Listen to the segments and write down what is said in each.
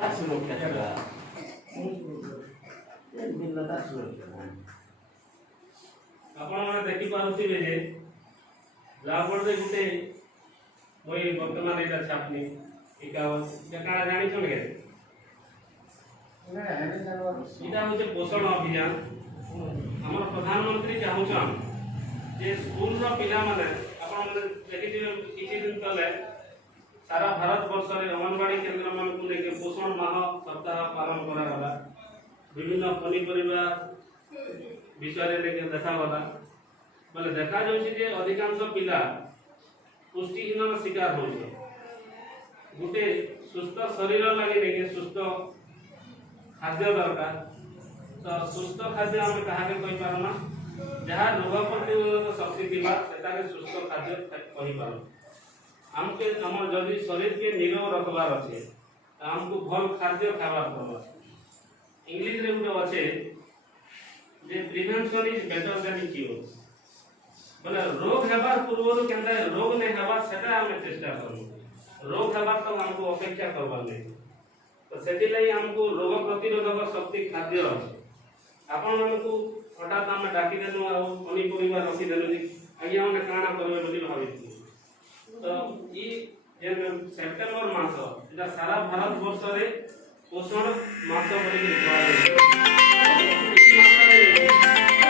सुरक्षा का भिन्नता सुरक्षा आपण माने देखि पारुथिबे जे लाबोर्डे गुटे ओई वर्तमान एटा छापनी एकावन या काना जानि छन के इटा होचे पोषण अभियान हमर प्रधानमंत्री चाहुछन जे स्कूल रो पिला माने आपण माने देखिथिबे किछि दिन तले सारा भारत वर्ष रे अंगनवाड़ी केंद्र मान को लेके पोषण माह सप्ताह पालन करा गला विभिन्न पनीपरिवा विषय लेके देखा गला बोले देखा जाउछि जे अधिकांश पिला पुष्टिहीन शिकार होउछ गुटे सुस्थ शरीर लागि लेके सुस्थ खाद्य दरकार तो सुस्थ खाद्य हम कहा के कहि पारना जहाँ रोग प्रतिरोधक शक्ति दिबा सेटा के सुस्थ खाद्य कहि पारो हमके हमर जदी शरीर के निरोग रखबार अछि हमको भल खाद्य खाबार पड़बा इंग्लिश रे गुटे अछि जे prevention is better than cure बोले रोग हेबार पूर्व केनता रोग नै हेबा सेटा हम चेष्टा करू रोग हेबार तो हमको अपेक्षा करबा नै तो सेति लई हमको रोग प्रतिरोधक शक्ति खाद्य अछि आपण मानकू हठात हम डाकी देनु आ पनी परिवार रखी देनु आज्ञा हम काना करबे बोली भाबिथि तो ई जे सेप्टेम्बर मास एटा सारा भारत वर्ष रे पोषण मास बोली कहवा जाय ई मास रे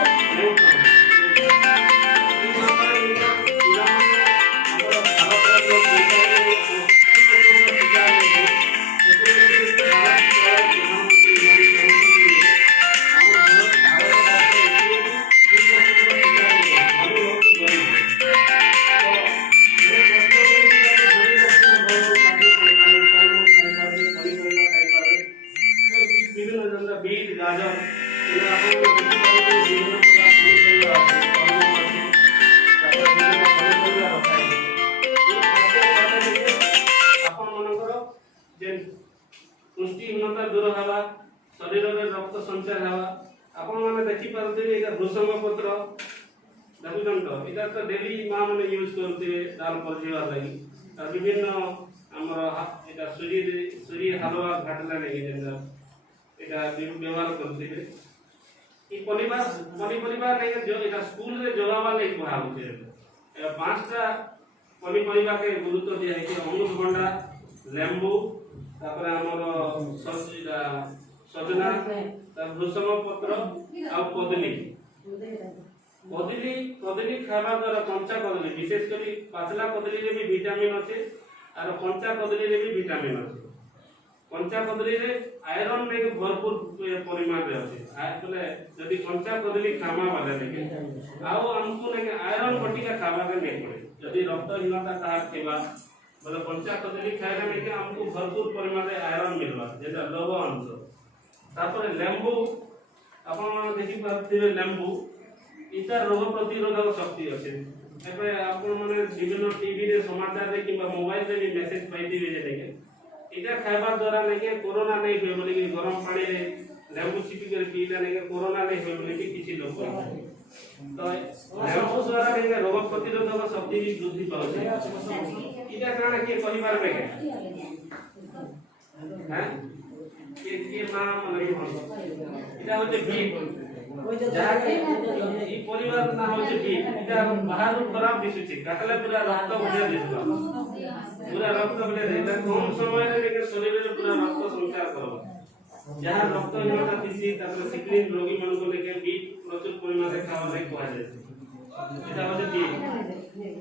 बीट गाजर पुष्टिहीनता दूर हवा शरीर में रक्त संचार हवा आपण माने देखि पारथिबे एटा भृषंग पत्र देखुछन तो एटा तो डेली मां माने यूज करथिबे दाल परजिवा लागि आ विभिन्न हमर एटा सूर्य हलवा घाटला लागि जेना एटा व्यवहार करथिबे ई पनिपरिवा नै जो एटा स्कूल रे जोगावा नै कहा होचे ए पांचटा पनिपरिवा के गुरुत्व दिया है कि अमृतभंडा लेंबू तापर हमर सब्जीटा सजना ता भृषंग पत्र आ कदली कदली खावा द्वारा कंचा कदली विशेष करी पातला कदली रे भी विटामिन अछि आर कंचा कदली रे भी विटामिन अछि कंचा कदली रे आयरन ने भरपूर परिमाण रे अछि बोले यदि कंचा कदली खामा वाला ने आउ हमको ने आयरन बटिका खावा के नै पड़े यदि रक्तहीनता तार केबा बोले कंचा कदली खाइले में के हमको भरपूर परिमाण रे आयरन मिलबा जेटा लौह अंश तापर लेंबू आपण मन देखि पाथिबे लेंबू इता रोग प्रतिरोधक शक्ति अछि एबे आपण माने विभिन्न टीवी रे समाचार रे किबा मोबाइल रे भी मेसेज पाइथिबे जे देखे इटा खाइबा द्वारा नहीं कोरोना नहीं होय बोली कि गरम पानी रे लेंबू छिपी कर पीला नहीं कोरोना नहीं होय बोली कि किछि लोग तो लेंबू द्वारा नहीं रोग प्रतिरोधक शक्ति भी वृद्धि पाउछ इटा काना के कहि पारबे के हैं के मां माने इटा होते बीट जाके ई परिवार ना होचे बीट इटा बाहर खराब दिसुची काटले पूरा रक्त उठे दिसबा पूरा रक्त उठे देता कम समय रे के शरीर रे पूरा रक्त संचार करबा जहां रक्तहीनता दिसी तापर सिक्लिन रोगी मन को लेके बीट प्रचुर परिमाण रे खावा रे कहै छै इटा होचे बीट